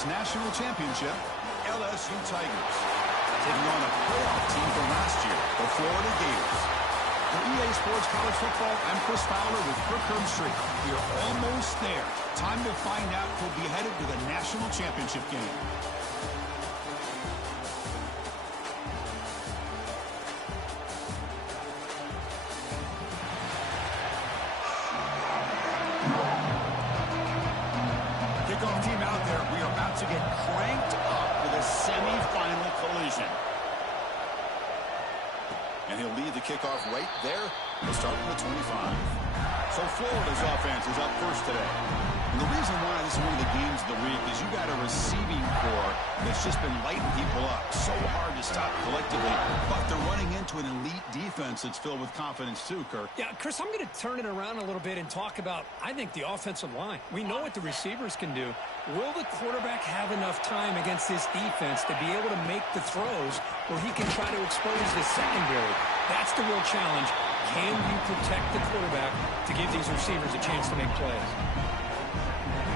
year's national championship, LSU Tigers, taking on a playoff team from last year, the Florida Gators. For EA Sports College Football, I'm Chris Fowler with Kirk Herbstreit. We are almost there. Time to find out who'll be headed to the national championship game. Kickoff team out there. We are about to get cranked up with a semifinal collision. And he'll lead the kickoff right there. He'll start from the 25. So Florida's offense is up first today. And the reason why this is one of the games of the week is you got a receiving core that's just been lighting people up. So hard to stop collectively. But they're running into an elite defense that's filled with confidence too, Kirk. Yeah, Chris, I'm going to turn it around a little bit and talk about, I think, the offensive line. We know what the receivers can do. Will the quarterback have enough time against this defense to be able to make the throws where he can try to expose the secondary? That's the real challenge. Can you protect the quarterback to give these receivers a chance to make plays?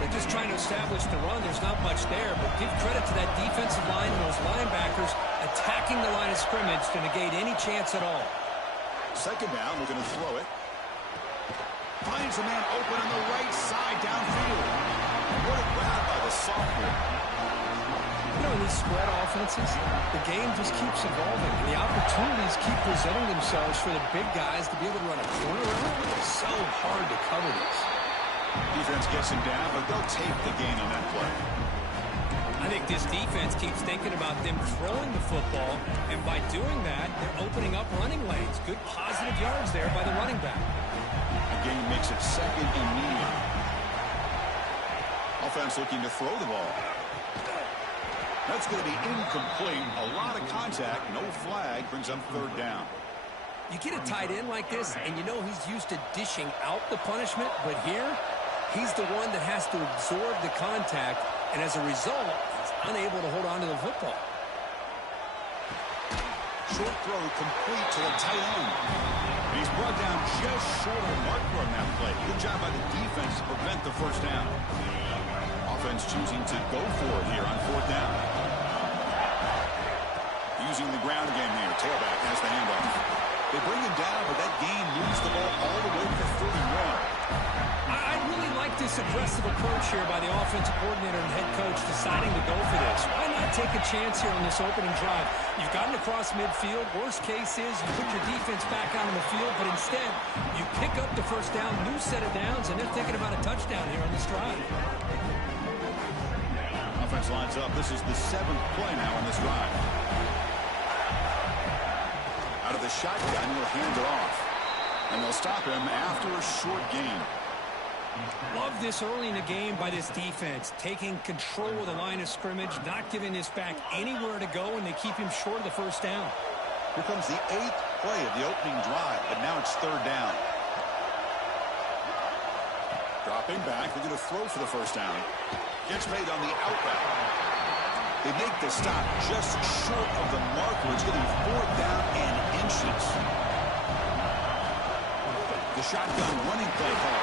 They're just trying to establish the run. There's not much there, but give credit to that defensive line and those linebackers attacking the line of scrimmage to negate any chance at all. Second down, we're going to throw it. Finds a man open on the right side downfield. What a grab by the sophomore. You know, in these spread offenses, the game just keeps evolving. And the opportunities keep presenting themselves for the big guys to be able to run a corner around. It's so hard to cover this. Defense gets him down, but they'll take the gain on that play. I think this defense keeps thinking about them throwing the football, and by doing that, they're opening up running lanes. Good positive yards there by the running back. The game makes it second and medium. Offense looking to throw the ball. That's going to be incomplete. A lot of contact, no flag, brings up third down. You get a tight end like this, and you know he's used to dishing out the punishment, but here, he's the one that has to absorb the contact, and as a result, he's unable to hold on to the football. Short throw complete to the tight end. And he's brought down just short of the marker on that play. Good job by the defense to prevent the first down. Offense choosing to go for it here on fourth down. Using the ground game here. Tailback has the handoff. They bring him down, but that gain moves the ball all the way to the 31. I really like this aggressive approach here by the offensive coordinator and head coach deciding to go for this. Why not take a chance here on this opening drive? You've gotten across midfield. Worst case is you put your defense back out on the field, but instead you pick up the first down, new set of downs, and they're thinking about a touchdown here on this drive. Offense lines up. This is the 7th play now on this drive. Out of the shotgun, he'll hand it off. And they'll stop him after a short gain. Love this early in the game by this defense, taking control of the line of scrimmage, not giving this back anywhere to go, and they keep him short of the first down. Here comes the 8th play of the opening drive, but now it's third down. Dropping back, they're going to throw for the first down. Gets made on the out route. They make the stop just short of the marker. It's going to be fourth down and inches. The shotgun running play call.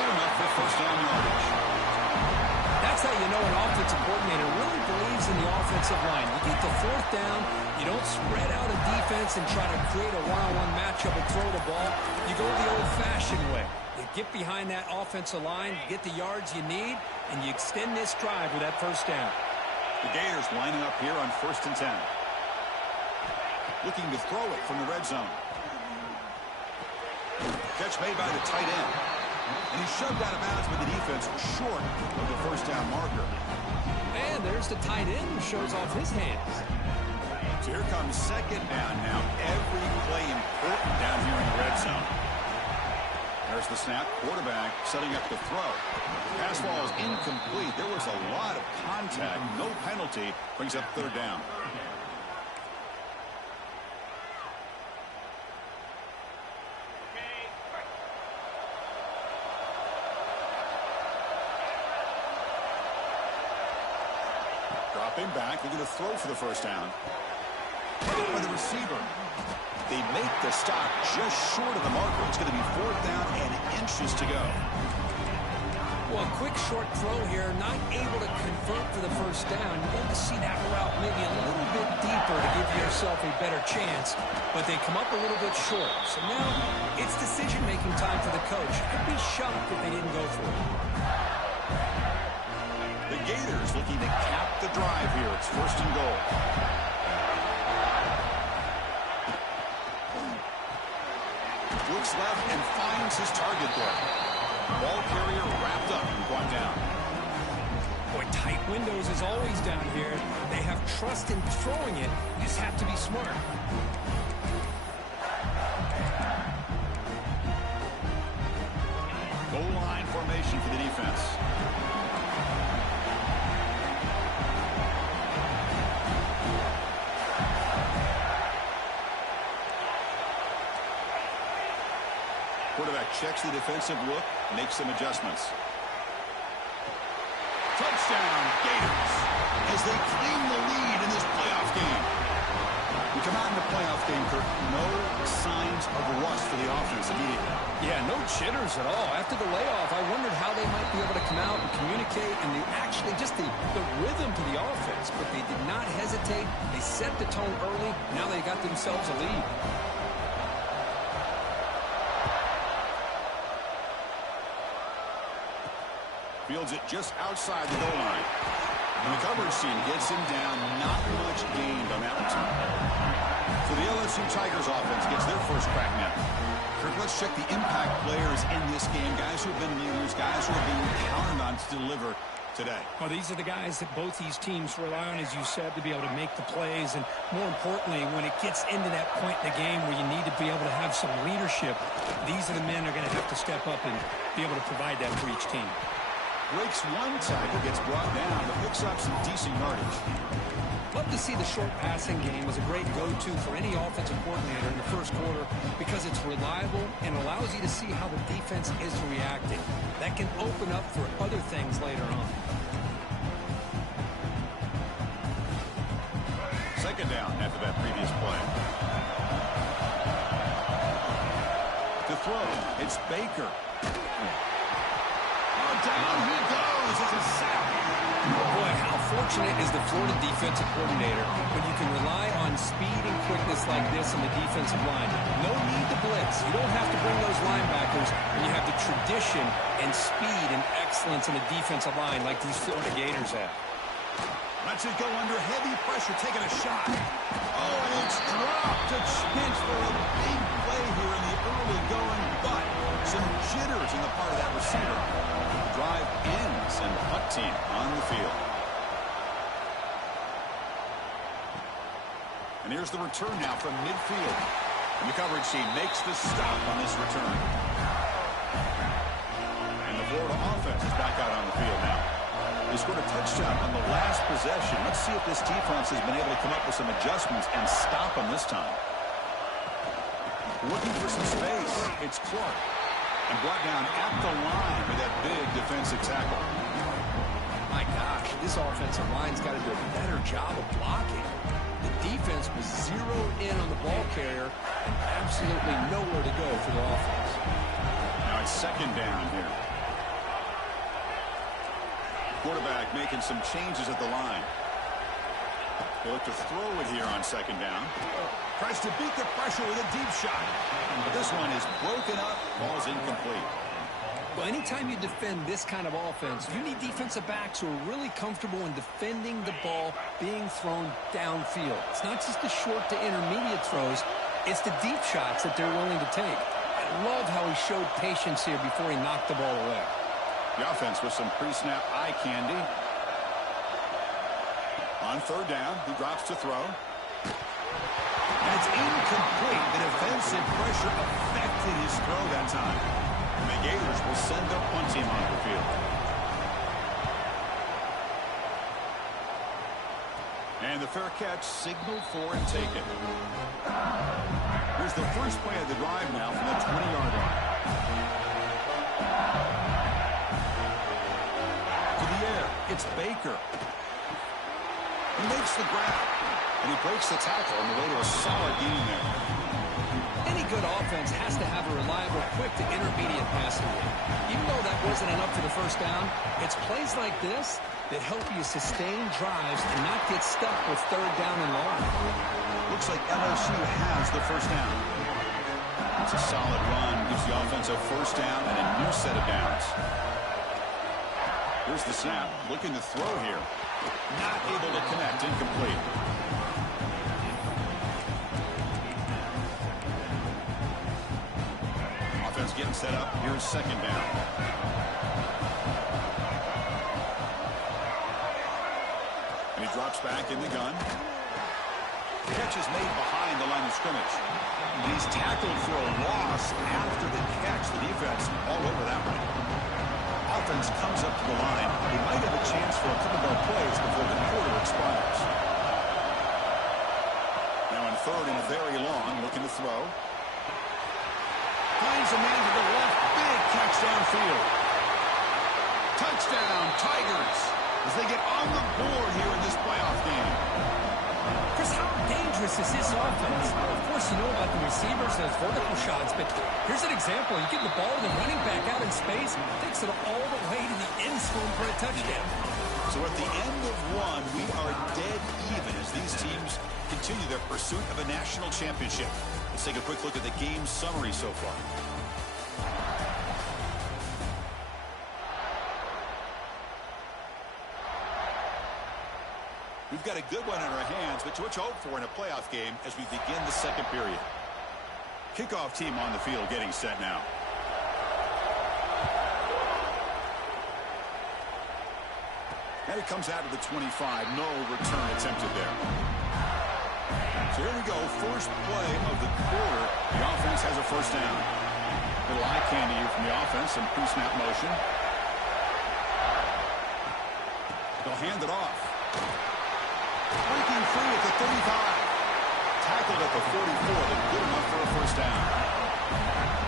Good enough for first down yardage. That's how you know an offensive coordinator really believes in the offensive line. You get the fourth down, you don't spread out a defense and try to create a one-on-one matchup and throw the ball. You go the old-fashioned way. You get behind that offensive line, you get the yards you need, and you extend this drive with that first down. The Gators lining up here on 1st and 10. Looking to throw it from the red zone. Catch made by the tight end. And he's shoved out of bounds by the defense short of the first down marker. And there's the tight end who shows off his hands. So here comes second down now. Every play important down here in the red zone. There's the snap. Quarterback setting up the throw. Pass ball is incomplete. There was a lot of contact. No penalty. Brings up third down. Dropping back. They're going to throw for the first down. By the receiver. They make the stop just short of the marker. It's going to be fourth down and inches to go. Well, quick short throw here, not able to convert for the first down. You want to see that route maybe a little bit deeper to give yourself a better chance, but they come up a little bit short. So now it's decision-making time for the coach. I'd be shocked if they didn't go for it. The Gators looking to cap the drive here. It's first and goal. Looks left and finds his target there. Ball carrier wrapped up and brought down. Boy, tight windows is always down here. They have trust in throwing it. You just have to be smart. Goal line formation for the defense. Quarterback checks the defensive look, makes some adjustments. Touchdown, Gators, as they claim the lead in this playoff game. We come out in the playoff game, Kirk, no signs of rust for the offense immediately. Yeah, no jitters at all. After the layoff, I wondered how they might be able to come out and communicate and actually just the rhythm to the offense. But they did not hesitate. They set the tone early. Now they got themselves a lead. Fields it just outside the goal line. And the coverage team gets him down. Not much gained on that one. So the LSU Tigers offense gets their first crack now. Kirk, let's check the impact players in this game. Guys who have been leaders, guys who have been counted on to deliver today. Well, these are the guys that both these teams rely on, as you said, to be able to make the plays. And more importantly, when it gets into that point in the game where you need to be able to have some leadership, these are the men that are going to have to step up and be able to provide that for each team. Breaks one tackle, gets brought down, but picks up some decent yardage. Love to see the short passing game as a great go-to for any offensive coordinator in the first quarter because it's reliable and allows you to see how the defense is reacting. That can open up for other things later on. Second down after that previous play. To throw, it's Baker. Down he goes. It's a sack. Boy, how fortunate is the Florida defensive coordinator when you can rely on speed and quickness like this in the defensive line. No need to blitz. You don't have to bring those linebackers when you have the tradition and speed and excellence in the defensive line like these Florida Gators have. Lets it go under heavy pressure, taking a shot. Oh, and it's dropped. A chance for a big play here in the early going, but some jitters in the part of that receiver. Drive ends and punt team on the field. And here's the return now from midfield. And the coverage team makes the stop on this return. And the Florida offense is back out on the field now. They scored a touchdown on the last possession. Let's see if this defense has been able to come up with some adjustments and stop them this time. Looking for some space. It's Clark. And brought down at the line with that big defensive tackle. My gosh, this offensive line's got to do a better job of blocking. The defense was zeroed in on the ball carrier and absolutely nowhere to go for the offense. Now it's second down here. Quarterback making some changes at the line. They look to throw it here on second down. Tries to beat the pressure with a deep shot. But this one is broken up, falls incomplete. Well, anytime you defend this kind of offense, you need defensive backs who are really comfortable in defending the ball being thrown downfield. It's not just the short to intermediate throws, it's the deep shots that they're willing to take. I love how he showed patience here before he knocked the ball away. The offense with some pre-snap eye candy. On third down, he drops to throw. That's incomplete. The defensive pressure affected his throw that time. And the Gators will send their punt team onto the field. And the fair catch signaled for and taken. Here's the first play of the drive now from the 20-yard line. To the air, it's Baker. He makes the grab. And he breaks the tackle on the way to a solid gain there. And he good offense has to have a reliable, quick to intermediate passing game. Even though that wasn't enough for the first down, it's plays like this that help you sustain drives and not get stuck with third down and long. Looks like LSU has the first down. It's a solid run. Gives the offense a first down and a new set of downs. Here's the snap. Looking to throw here. Not able to connect. Incomplete. Offense getting set up. Here's second down. And he drops back in the gun. Catch is made behind the line of scrimmage. He's tackled for a loss after the catch. The defense all over that one. Offense comes up to the line. He might have a chance for a couple more plays before the quarter expires. Now in third and very long, looking to throw. Finds a man to the left. Big catch downfield. Touchdown, Tigers, as they get on the board here in this playoff game. Chris, how dangerous is this offense? Of course, you know about the receivers, those vertical shots, but here's an example. You give the ball to the running back out in space, takes it all the way to the end zone for a touchdown. So at the end of one, we are dead even as these teams continue their pursuit of a national championship. Let's take a quick look at the game summary so far. We've got a good one in our hands, but to hope for in a playoff game as we begin the second period. Kickoff team on the field getting set now. And it comes out of the 25. No return attempted there. So here we go. First play of the quarter. The offense has a first down. Little eye candy here from the offense. Some pre-snap motion. They'll hand it off. Breaking free at the 35. Tackled at the 44, but good enough for a first down.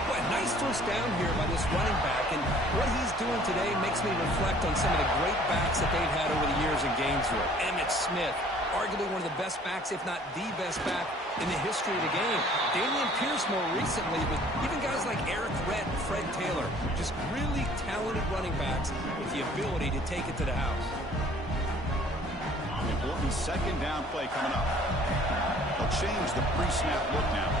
Well, nice first down here by this running back, and what he's doing today makes me reflect on some of the great backs that they've had over the years in Gainesville. Emmitt Smith, arguably one of the best backs, if not the best back in the history of the game. Damian Pierce more recently, but even guys like Eric Redd and Fred Taylor, just really talented running backs with the ability to take it to the house. Important second down play coming up. They'll change the pre-snap look now.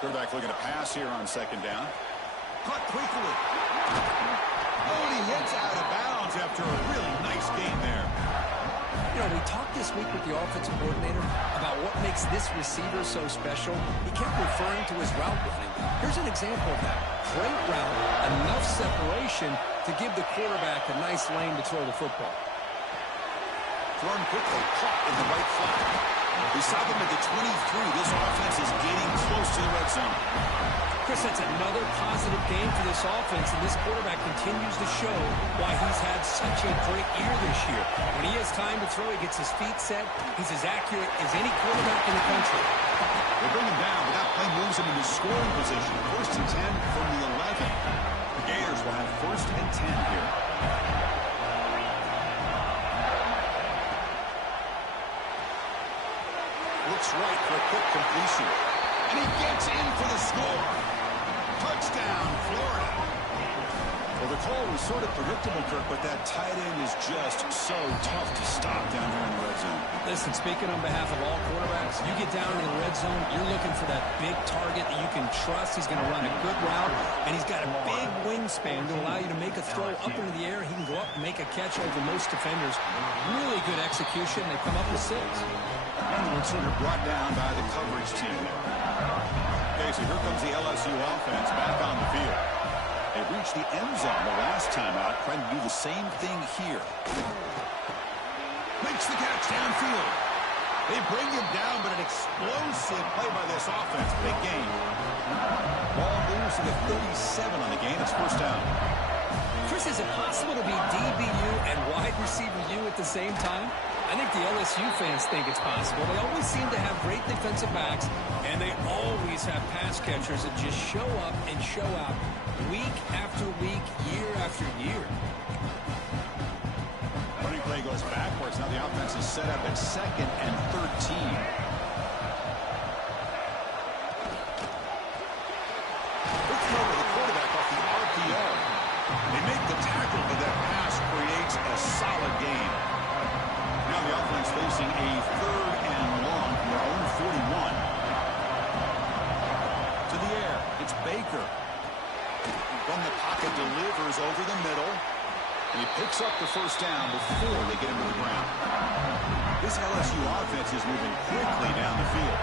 Quarterback looking to pass here on second down. Caught quickly. Oh, and he hits out of bounds after a really nice game there. You know, we talked this week with the offensive coordinator about what makes this receiver so special. He kept referring to his route running. Here's an example of that. Great route, enough separation to give the quarterback a nice lane to throw the football. Thrown quickly, caught in the right flat. We saw them at the 23. This offense is getting close to the red zone. Chris, that's another positive game for this offense, and this quarterback continues to show why he's had such a great year this year. When he has time to throw, he gets his feet set. He's as accurate as any quarterback in the country. They bring him down, but that play moves him into scoring position. First and 10 from the 11. The Gators will have first and 10 here. Looks right for a quick completion. And he gets in for the score. Touchdown, Florida. Well, the call was sort of predictable, Kirk, but that tight end is just so tough to stop down here in the red zone. Listen, speaking on behalf of all quarterbacks, you get down in the red zone, you're looking for that big target that you can trust. He's going to run a good route, and he's got a big wingspan to allow you to make a throw up into the air. He can go up and make a catch over most defenders. Really good execution. They come up with 6. And the returner brought down by the coverage team. Okay, so here comes the LSU offense back on the field. They reached the end zone the last time out, trying to do the same thing here. Makes the catch downfield. They bring him down, but an explosive play by this offense. Big gain. Ball moves to the 37 on the gain. It's first down. Chris, is it possible to be DBU and wide receiver U at the same time? I think the LSU fans think it's possible. They always seem to have great defensive backs, and they always have pass catchers that just show up and show out week after week, year after year. Running play goes backwards. Now the offense is set up at 2nd and 13. They make the tackle, but that pass creates a solid gain. Now the offense facing a 3rd and long from their own 41. To the air, it's Baker. From the pocket, delivers over the middle. And he picks up the first down before they get him to the ground. This LSU offense is moving quickly down the field.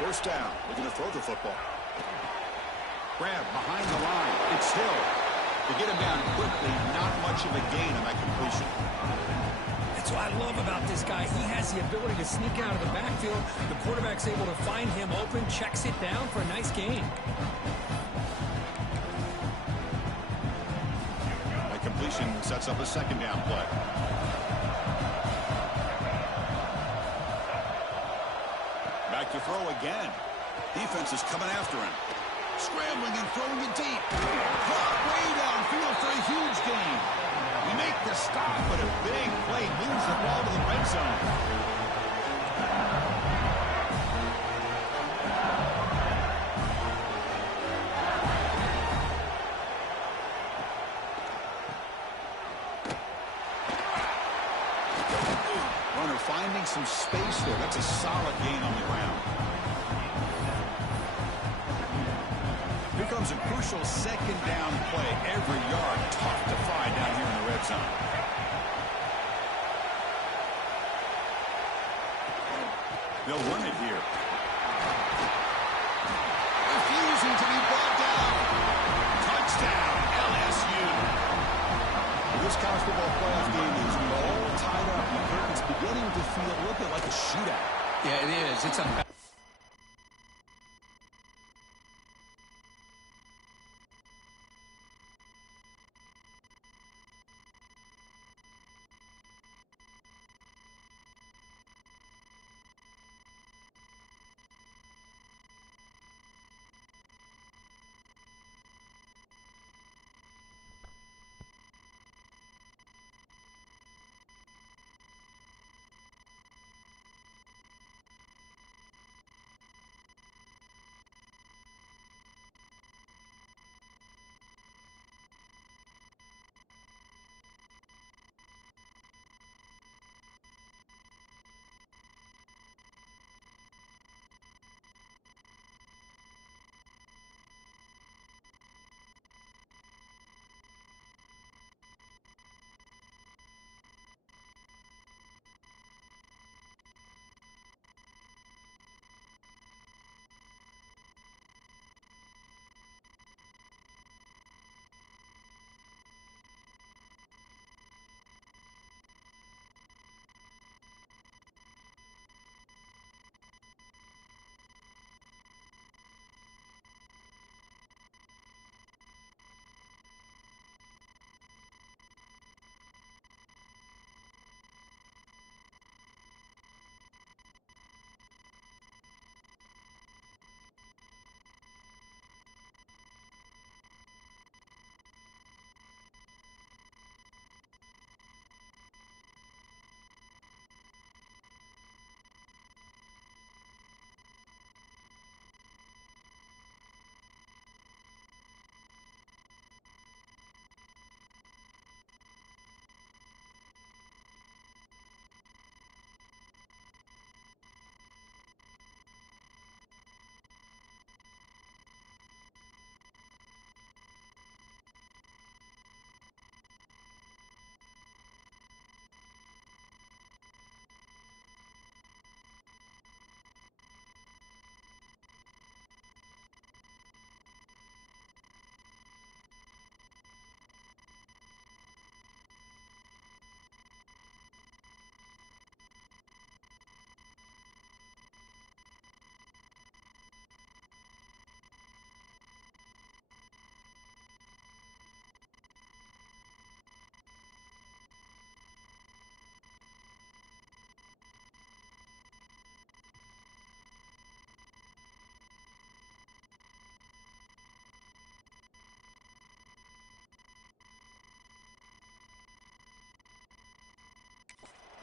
First down. They're going to throw the football. Grab behind the line. It's Hill. They get him down quickly. Not much of a gain on that completion. That's what I love about this guy. He has the ability to sneak out of the backfield. The quarterback's able to find him open, checks it down for a nice gain. That completion sets up a 2nd down play. Back to throw again. Defense is coming after him. Scrambling and throwing it deep. Caught way downfield for a huge gain. We make the stop, but a big play moves the ball to the red zone. Runner finding some space there. That's a solid gain on the ground. Here comes a crucial 2nd down play. Every yard tough to find down here in the red zone. They'll run it here. Refusing to be brought down. Touchdown, LSU. This college football playoff game is all tied up. It's beginning to feel a little bit like a shootout. Yeah, it is. It's a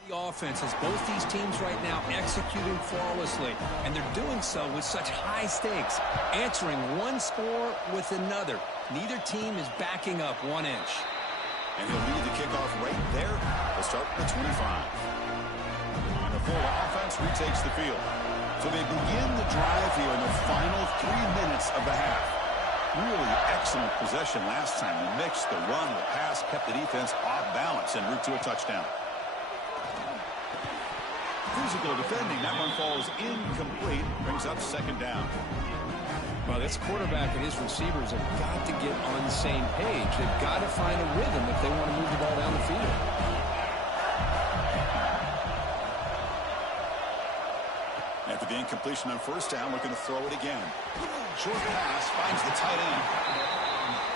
The offenses, both these teams right now executing flawlessly, and they're doing so with such high stakes, answering one score with another. Neither team is backing up 1 inch. And he'll lead the kickoff right there. They'll start from the 25. And the Florida offense retakes the field. So they begin the drive here in the final 3 minutes of the half. Really excellent possession last time. The mix, the run, the pass kept the defense off balance en route to a touchdown. Physical defending. That one falls incomplete. Brings up second down. Well, this quarterback and his receivers have got to get on the same page. They've got to find a rhythm if they want to move the ball down the field. After the incompletion on first down, looking to throw it again. Short pass finds the tight end.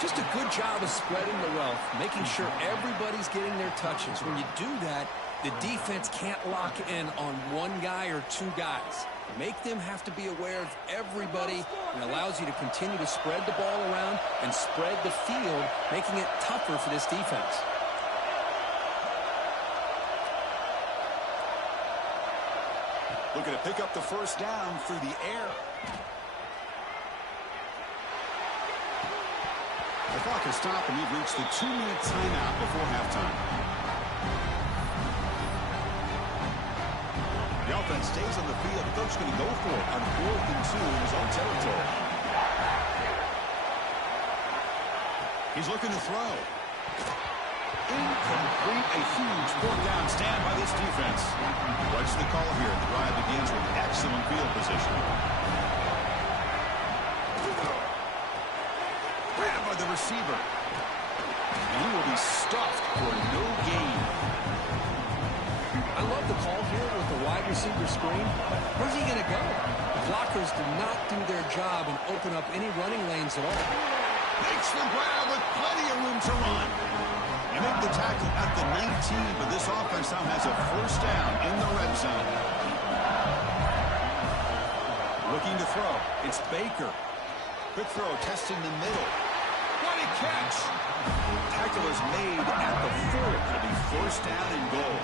Just a good job of spreading the wealth, making sure everybody's getting their touches. When you do that, the defense can't lock in on one guy or two guys. Make them have to be aware of everybody, and allows you to continue to spread the ball around and spread the field, making it tougher for this defense. Looking to pick up the first down through the air. The clock has stopped, and we've reached the 2-minute timeout before halftime. The offense stays on the field. The coach going to go for it on 4th and 2 in his own territory. He's looking to throw. Incomplete. A huge fourth down stand by this defense. What's the call here? The drive begins with excellent field position. Grabbed by the receiver. And he will be stuffed for no gain. I love the call here with the wide receiver screen. Where's he going to go? The blockers do not do their job and open up any running lanes at all. Makes the grab with plenty of room to run. They make the tackle at the 19, but this offense now has a first down in the red zone. Looking to throw. It's Baker. Quick throw, testing the middle. What a catch! Tackle is made at the 4. It'll be first down and goal.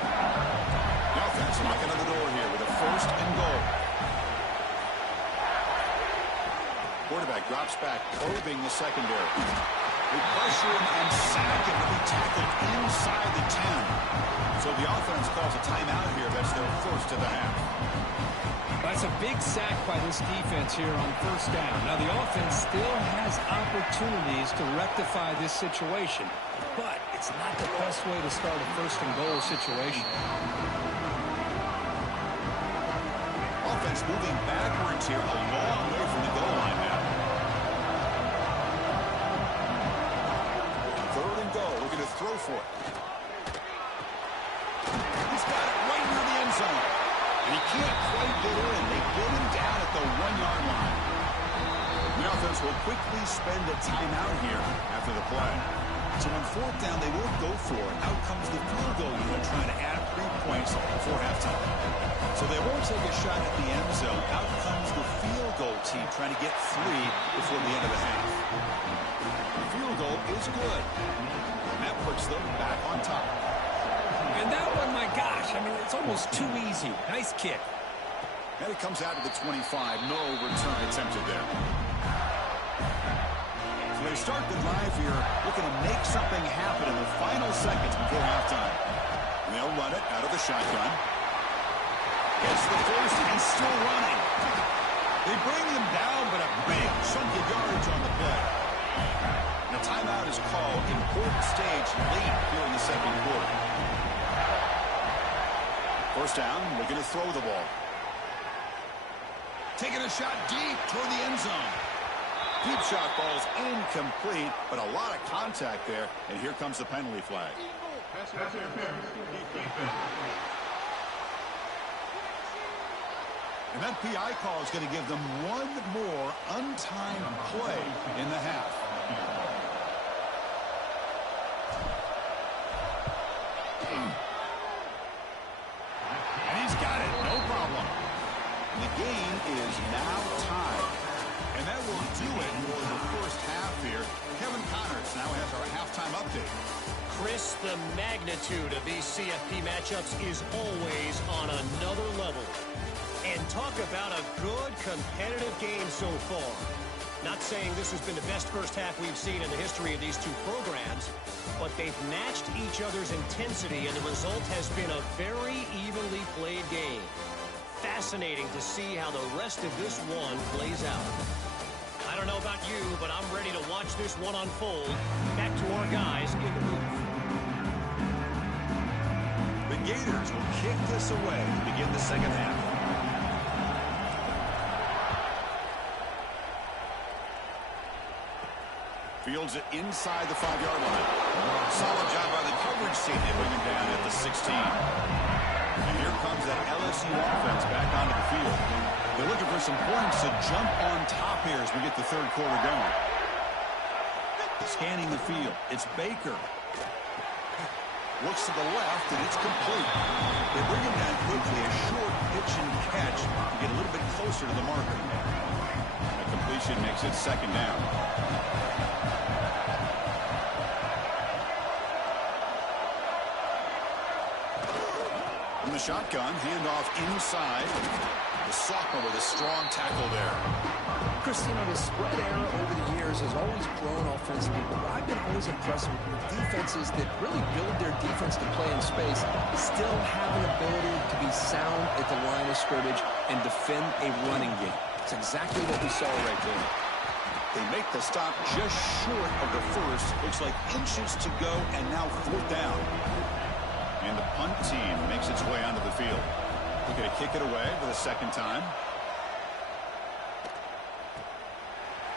The offense knocking on the door here with a first and goal. Quarterback drops back, probing the secondary. They pressure him and sack him to be tackled inside the 10. So the offense calls a timeout here. That's their first of the half. That's a big sack by this defense here on first down. Now, the offense still has opportunities to rectify this situation, but it's not the best way to start a first and goal situation. Offense moving backwards here, a long way from the goal line now. Third and goal, looking to throw for it. He's got it right near the end zone. And he can't quite get in. They get him down at the 1-yard line. The offense will quickly spend a timeout here after the play. So on fourth down, they will go for it. Out comes the field goal unit trying to add 3 points before halftime. So they won't take a shot at the end zone. Out comes the field goal team trying to get 3 before the end of the half. The field goal is good. And that puts them back on top. And that one, my gosh, I mean, it's almost too easy. Nice kick. And it comes out to the 25. No return attempted there. So they start the drive here, looking to make something happen in the final seconds before halftime. And they'll run it out of the shotgun. Gets the first and still running. They bring him down, but a big chunk of yardage on the play. And a timeout is called. Important stage late here in the second quarter. First down, looking to throw the ball. Taking a shot deep toward the end zone. Deep shot ball's incomplete, but a lot of contact there, and here comes the penalty flag. And that PI call is going to give them one more untimed play in the half. And he's got it, no problem. And the game is now tied. And that will do it for the first half here. Kevin Connors now has our halftime update. Chris, the magnitude of these CFP matchups is always on another level. And talk about a good competitive game so far. Not saying this has been the best first half we've seen in the history of these two programs, but they've matched each other's intensity, and the result has been a very evenly played game. Fascinating to see how the rest of this one plays out. I don't know about you, but I'm ready to watch this one unfold. Back to our guys in the booth. The Gators will kick this away to begin the second half. Fields it inside the 5-yard line. Solid job by the coverage team. They bring him down at the 16. And here comes that LSU offense back onto the field. They're looking for some points to jump on top here as we get the third quarter going. Scanning the field. It's Baker. Looks to the left, and it's complete. They bring him down quickly, a short pitch and catch to get a little bit closer to the marker. That completion makes it second down. From the shotgun, handoff inside. The sophomore with a strong tackle there. Chris, you know, the spread era over the years has always grown offensively, but I've been always impressed with defenses that really build their defense to play in space, still have an ability to be sound at the line of scrimmage and defend a running game. It's exactly what we saw right there. They make the stop just short of the first. Looks like inches to go, and now fourth down. And the punt team makes its way onto the field. We're going to kick it away for the second time.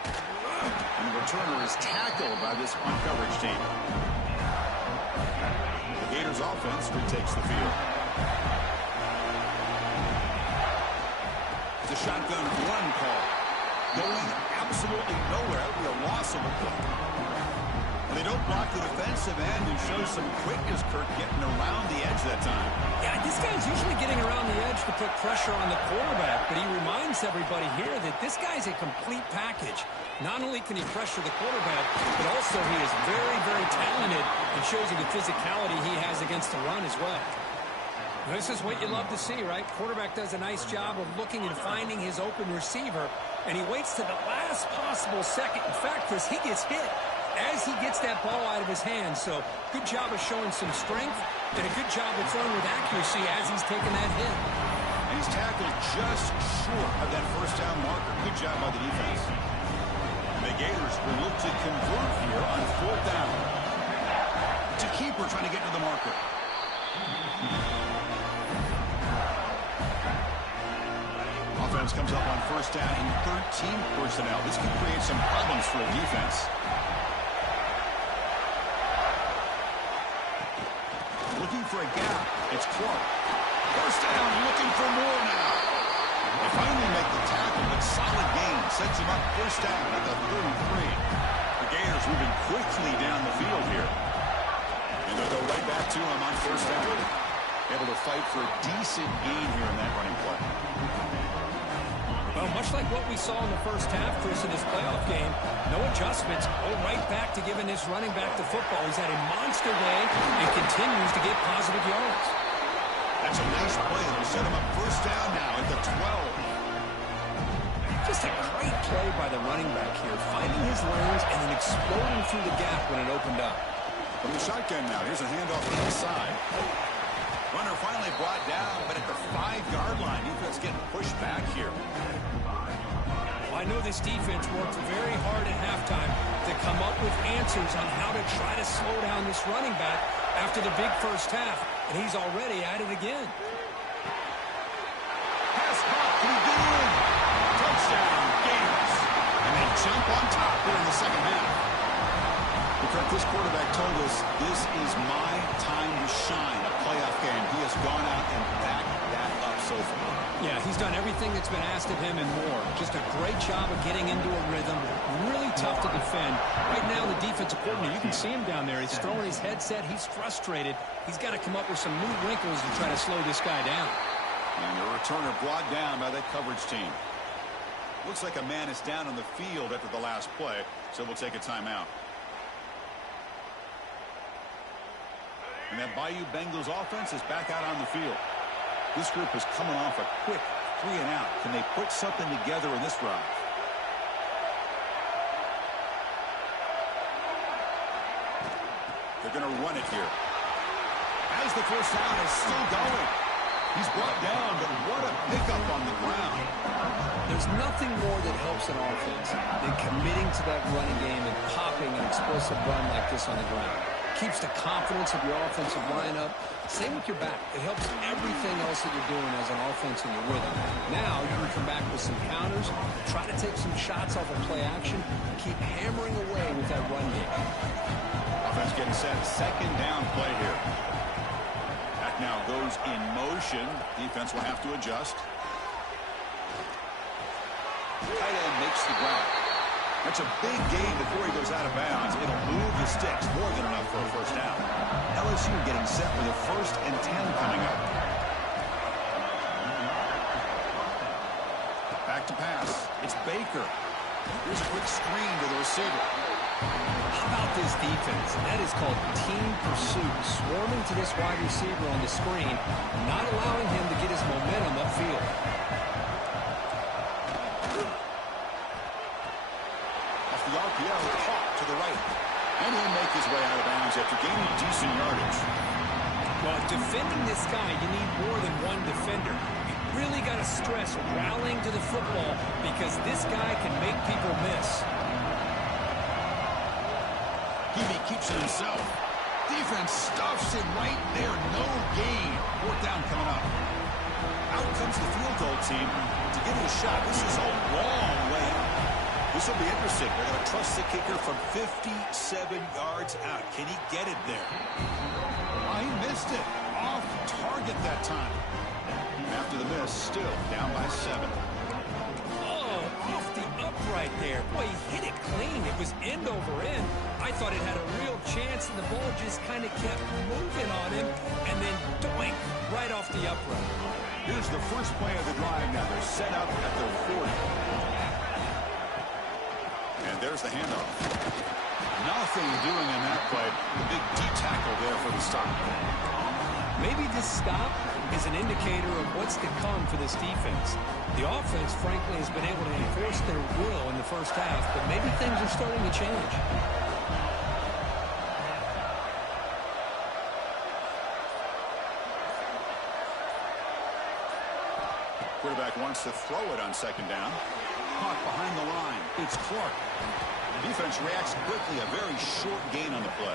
And the returner is tackled by this punt coverage team. The Gators offense retakes the field. The shotgun run call. Going absolutely nowhere. That'll be a loss of a play. And they don't block the defensive end and show some quickness, Kirk, getting around the edge that time. Yeah, this guy's usually getting around the edge to put pressure on the quarterback, but he reminds everybody here that this guy's a complete package. Not only can he pressure the quarterback, but also he is very, very talented and shows you the physicality he has against the run as well. This is what you love to see, right? Quarterback does a nice job of looking and finding his open receiver, and he waits to the last possible second. In fact, Chris, he gets hit as he gets that ball out of his hands. So good job of showing some strength and a good job of throwing with accuracy as he's taking that hit. And he's tackled just short of that first down marker. Good job by the defense. And the Gators will look to convert here on fourth down. To keeper trying to get to the marker. Offense comes up on first down in 13 personnel. This could create some problems for a defense. Looking for a gap. It's Clark. First down, looking for more now. They finally make the tackle, but solid gain. Sets him up first down at the 33. The Gators moving quickly down the field here. And they'll go right back to him on first down. Able to fight for a decent gain here in that running play. Well, much like what we saw in the first half, Chris, in this playoff game, no adjustments. Go right back to giving this running back the football. He's had a monster day and continues to get positive yards. That's a nice play. They'll set him up first down now at the 12. Just a great play by the running back here, finding his lanes and then exploding through the gap when it opened up. From the shotgun now, here's a handoff inside. Runner finally brought down, but at the 5-yard line, defense getting pushed back here. Well, I know this defense worked very hard at halftime to come up with answers on how to try to slow down this running back after the big first half, and he's already at it again. Pass caught, can he get in? Touchdown, Gators. And they jump on top here in the second half. Because this quarterback told us this is my time to shine, a playoff game. He has gone out and backed that up so far. Yeah, he's done everything that's been asked of him and more. Just a great job of getting into a rhythm. Really tough to defend. Right now, the defensive coordinator, you can see him down there. He's throwing his headset. He's frustrated. He's got to come up with some new wrinkles to try to slow this guy down. And the returner brought down by that coverage team. Looks like a man is down on the field after the last play, so we'll take a timeout. And that Bayou Bengals offense is back out on the field. This group is coming off a quick 3-and-out. Can they put something together in this drive? They're going to run it here. As the first down is still going. He's brought down, but what a pickup on the ground. There's nothing more that helps an offense than committing to that running game and popping an explosive run like this on the ground. Keeps the confidence of your offensive lineup. Same with your back. It helps everything else that you're doing as an offense in your rhythm. Now you can come back with some counters, try to take some shots off of play action, and keep hammering away with that run game. Offense getting set. Second down play here. That now goes in motion. Defense will have to adjust. Tight end makes the grab. That's a big gain before he goes out of bounds. It'll move the sticks. More than enough for a first down. LSU getting set for the 1st and 10 coming up. Back to pass. It's Baker. Here's a quick screen to the receiver. How about this defense? That is called team pursuit. Swarming to this wide receiver on the screen, not allowing him to get his momentum upfield. The RPO caught to the right. And he'll make his way out of bounds after gaining decent yardage. Well, defending this guy, you need more than one defender. You really got to stress rallying to the football because this guy can make people miss. He keeps it himself. Defense stuffs him right there. No gain. 4th down coming up. Out comes the field goal team to give it a shot. This is a long way out. This will be interesting. They're going to trust the kicker from 57 yards out. Can he get it there? Oh, he missed it. Off target that time. After the miss, still down by 7. Oh, off the upright there. Boy, he hit it clean. It was end over end. I thought it had a real chance, and the ball just kind of kept moving on him, and then doink, right off the upright. Here's the first play of the drive now. They're set up at the 40. And there's the handoff. Nothing doing in that play. Big D tackle there for the stop. Maybe this stop is an indicator of what's to come for this defense. The offense, frankly, has been able to enforce their will in the first half, but maybe things are starting to change. Quarterback wants to throw it on 2nd down. Caught behind the line. It's Clark. Defense reacts quickly. A very short gain on the play.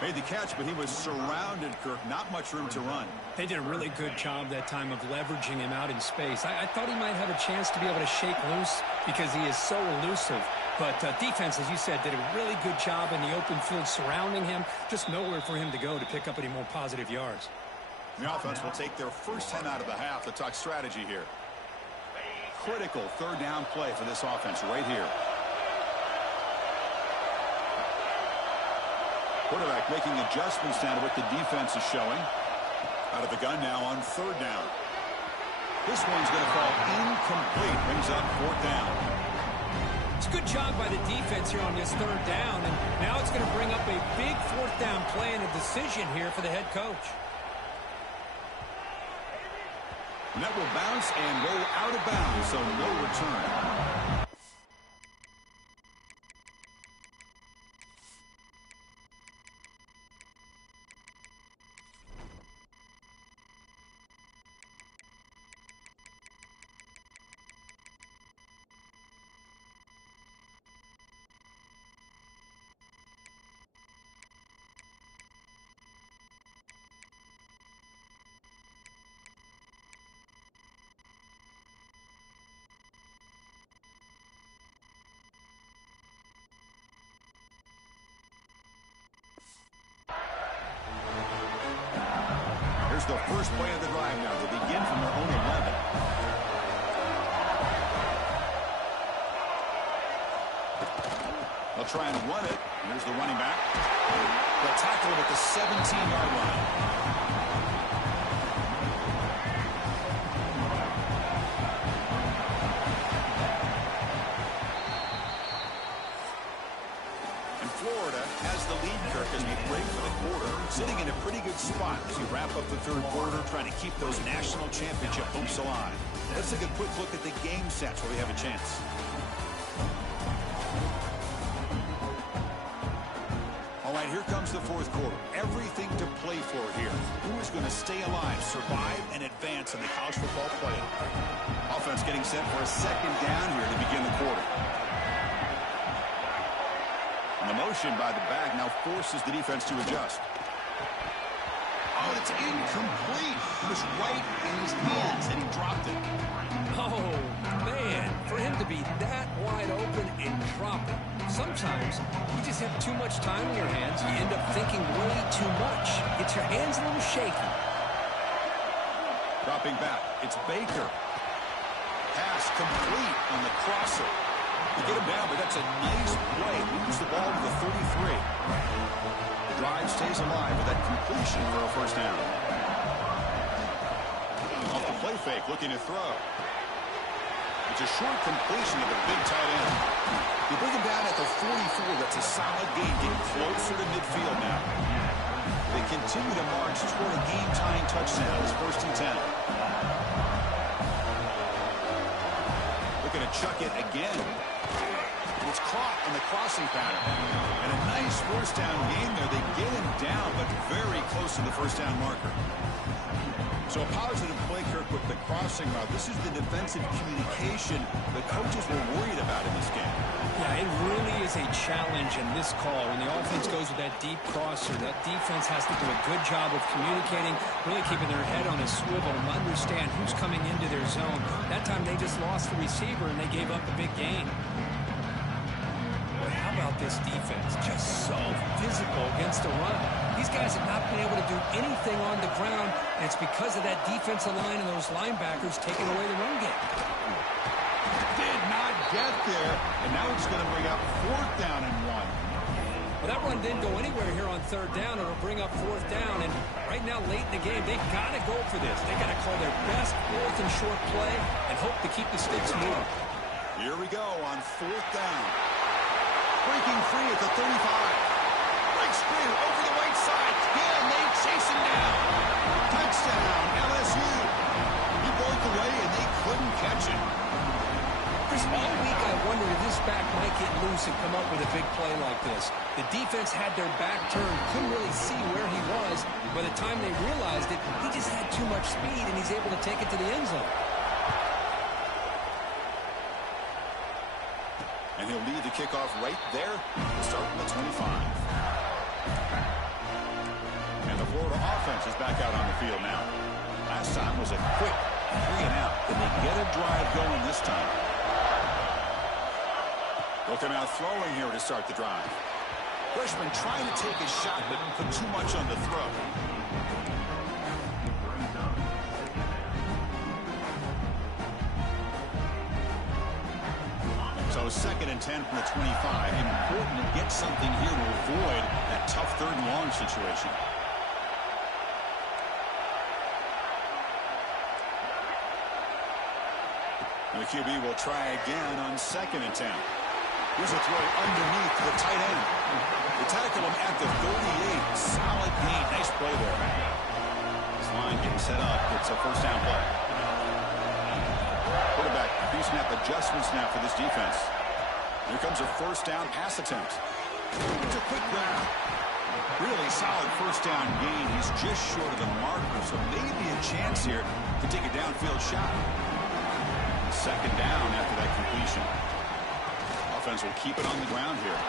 Made the catch, but he was surrounded, Kirk. Not much room to run. They did a really good job that time of leveraging him out in space. I thought he might have a chance to be able to shake loose because he is so elusive. But defense, as you said, did a really good job in the open field surrounding him. Just nowhere for him to go to pick up any more positive yards. The offense will take their first 10 out of the half to talk strategy here. Critical 3rd down play for this offense right here. Quarterback making adjustments now to what the defense is showing. Out of the gun now on 3rd down. This one's going to fall incomplete. Brings up 4th down. It's a good job by the defense here on this 3rd down. And now it's going to bring up a big 4th down play and a decision here for the head coach. And that will bounce and roll out of bounds, so no return. Here's the first play of the drive now. They begin from their own 11. They'll try and run it. Here's the running back. They'll tackle him at the 17-yard line. good spot as you wrap up the third quarter, trying to keep those national championship hopes alive. Let's take a quick look at the game sets where we have a chance. All right, here comes the fourth quarter. Everything to play for here. Who is going to stay alive, survive, and advance in the college football playoff? Offense getting set for a second down here to begin the quarter. And the motion by the back now forces the defense to adjust. Oh, it's incomplete. It was right in his hands, and he dropped it. Oh, man, for him to be that wide open and drop it. Sometimes you just have too much time in your hands. You end up thinking way too much. Get your hands a little shaky. Dropping back, it's Baker. Pass complete on the crosser. You get him down, but that's a nice play. Moves the ball to the 33. The drive stays alive with that completion for a first down. Off the play fake, looking to throw. It's a short completion to the big tight end. You bring him down at the 44. That's a solid gain, getting closer to midfield now. They continue to march toward a game-tying touchdown. It's 1st and 10. Looking to chuck it again. It's caught on the crossing pattern. And a nice first down gain there. They get him down, but very close to the first down marker. So a positive play, Kirk, with the crossing route. This is the defensive communication the coaches were worried about in this game. Yeah, it really is a challenge in this call. When the offense goes with that deep crosser, that defense has to do a good job of communicating, really keeping their head on a swivel to understand who's coming into their zone. That time they just lost the receiver and they gave up the big gain. Boy, how about this defense? Just so physical against the run. These guys have not been able to do anything on the ground, and it's because of that defensive line and those linebackers taking away the run game. Did not get there, and now it's going to bring up 4th down and 1. Well, that run didn't go anywhere here on 3rd down. It'll bring up 4th down, and right now, late in the game, they've got to go for this. They've got to call their best 4th and short play and hope to keep the sticks moving. Here we go on 4th down. Breaking free at the 35. Breaks free over the right side. Again, they chase him down. Touchdown, LSU. He broke away, and they couldn't catch him. Chris, all week I wondered if this back might get loose and come up with a big play like this. The defense had their back turned, couldn't really see where he was. By the time they realized it, he just had too much speed, and he's able to take it to the end zone. And he'll lead the kickoff right there to start from the 25. And the Florida offense is back out on the field now. Last time was a quick 3-and-out. Did they get a drive going this time? Looking out throwing here to start the drive. Freshman trying to take a shot, but put too much on the throw. So 2nd and 10 from the 25. Important to get something here to avoid that tough 3rd and long situation. And the QB will try again on 2nd and 10. Here's a throw underneath to the tight end. They tackle him at the 38. Solid gain. Nice play there. This line getting set up. It's a first down play. Quarterback, pre-snap adjustments now for this defense. Here comes a first down pass attempt. It's a quick grab. Really solid first down gain. He's just short of the marker, so maybe a chance here to take a downfield shot. 2nd down after that completion. Offense will keep it on the ground here.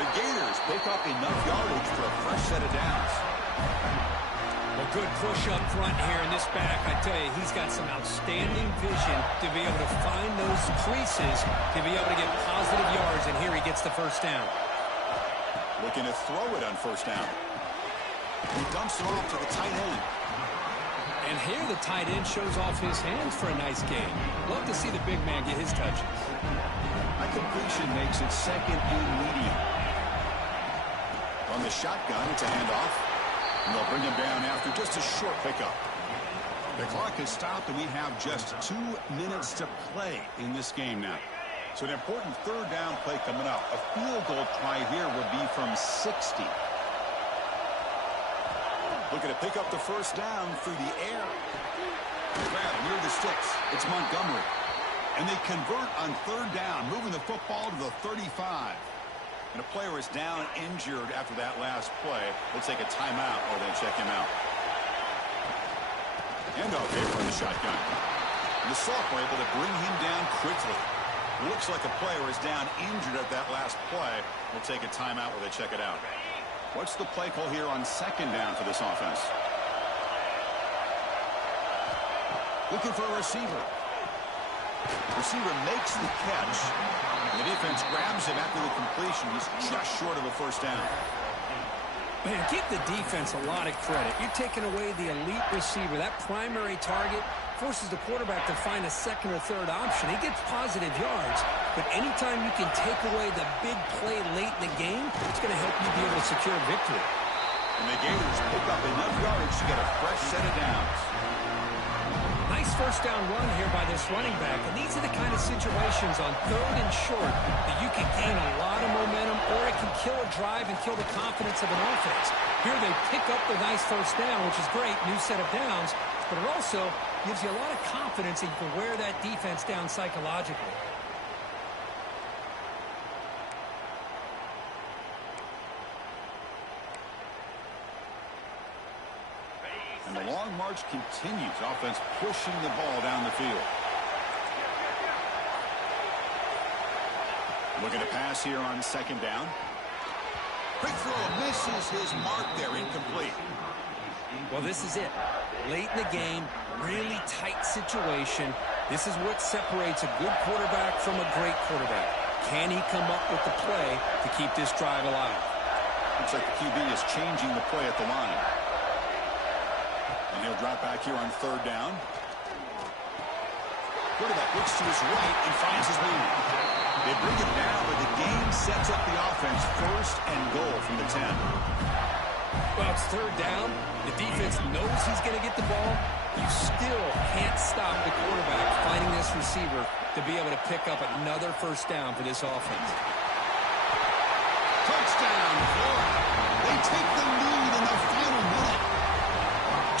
The Gators pick up enough yardage for a fresh set of downs. Well, good push up front here in this back. I tell you, he's got some outstanding vision to be able to find those creases, to be able to get positive yards, and here he gets the first down. Looking to throw it on first down. He dumps it off to the tight end. And here the tight end shows off his hands for a nice gain. Love to see the big man get his touches. That completion makes it 2nd and medium. On the shotgun, it's a handoff. And they'll bring him down after just a short pickup. The clock has stopped, and we have just 2 minutes to play in this game now. So an important 3rd down play coming up. A field goal try here would be from 60. Looking to pick up the first down through the air. Grab near the sticks. It's Montgomery. And they convert on third down, moving the football to the 35. And a player is down injured after that last play. They'll take a timeout or they'll check him out. Handoff here from the shotgun. And the Salk were able to bring him down quickly. Looks like a player is down injured at that last play. We'll take a timeout where they check it out. What's the play call here on second down for this offense? Looking for a receiver. Receiver makes the catch. The defense grabs him after the completion. He's just short of a first down. Man, give the defense a lot of credit. You're taking away the elite receiver. That primary target forces the quarterback to find a second or third option. He gets positive yards, but anytime you can take away the big play late in the game, it's going to help you be able to secure victory. And the Gators pick up enough yardage to get a fresh set of downs. Nice first down run here by this running back, and these are the kind of situations on third and short that you can gain a lot of momentum, or it can kill a drive and kill the confidence of an offense. Here they pick up the nice first down, which is great, new set of downs, but it also gives you a lot of confidence that you can wear that defense down psychologically. And the long march continues. Offense pushing the ball down the field. Looking to pass here on second down. Quick throw, misses his mark there, incomplete. Well, this is it. Late in the game, really tight situation. This is what separates a good quarterback from a great quarterback. Can he come up with the play to keep this drive alive? Looks like the QB is changing the play at the line. And he'll drop back here on third down. Quarterback looks to his right and finds his man. They bring it down, but the game sets up the offense first and goal from the 10. Well, it's third down. The defense knows he's going to get the ball. You still can't stop the quarterback finding this receiver to be able to pick up another first down for this offense. Touchdown, Florida. They take the lead in the final minute.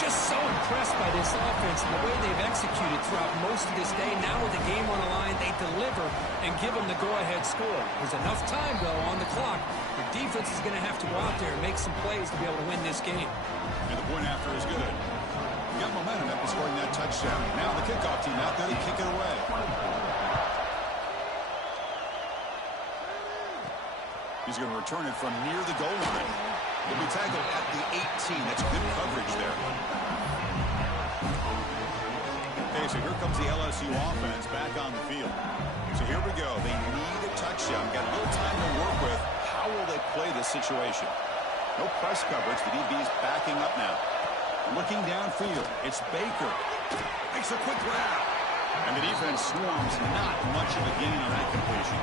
Just so impressed by this offense and the way they've executed throughout most of this day. Now with the game on the line, they deliver and give them the go-ahead score. There's enough time, though, on the clock. The defense is going to have to go out there and make some plays to be able to win this game. And the point after is good. We got momentum after scoring that touchdown. Now the kickoff team out there to kick it away. He's going to return it from near the goal line. He'll be tackled at the 18. That's good coverage there. Okay, so here comes the LSU offense back on the field. So here we go. They need a touchdown. Got a little time to work with. How will they play this situation? No press coverage. The DB's backing up now. Looking downfield. It's Baker. Makes a quick grab. And the defense swarms. Not much of a gain on that completion.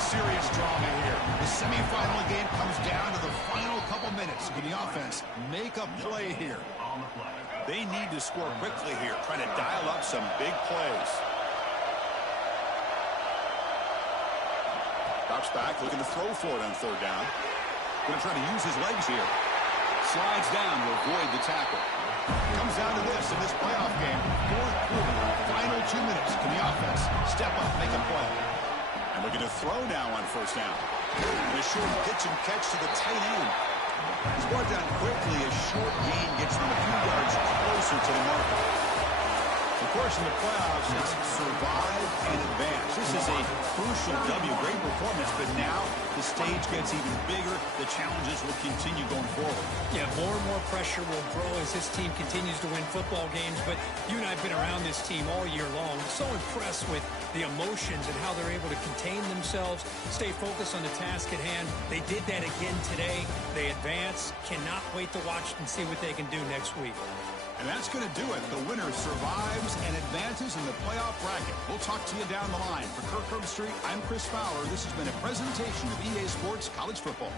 Serious drama here. The semifinal game comes down to the final couple minutes. Can the offense make a play here? They need to score quickly here, trying to dial up some big plays. Drops back, looking to throw for it on third down. Going to try to use his legs here. Slides down to avoid the tackle. Comes down to this in this playoff game. Fourth quarter, final 2 minutes. Can the offense step up, make a play? And looking to throw now on first down. And a short pitch and catch to the tight end. He's brought down quickly. A short gain gets them a few yards closer to the mark. Of course, in the playoffs, it's survive and advance. This is a crucial W. Great performance, but now the stage gets even bigger. The challenges will continue going forward. Yeah, more and more pressure will grow as this team continues to win football games, but you and I have been around this team all year long. So impressed with the emotions and how they're able to contain themselves, stay focused on the task at hand. They did that again today. They advance. Cannot wait to watch and see what they can do next week. And that's going to do it. The winner survives and advances in the playoff bracket. We'll talk to you down the line. For Kirk Herbstreit, I'm Chris Fowler. This has been a presentation of EA Sports College Football.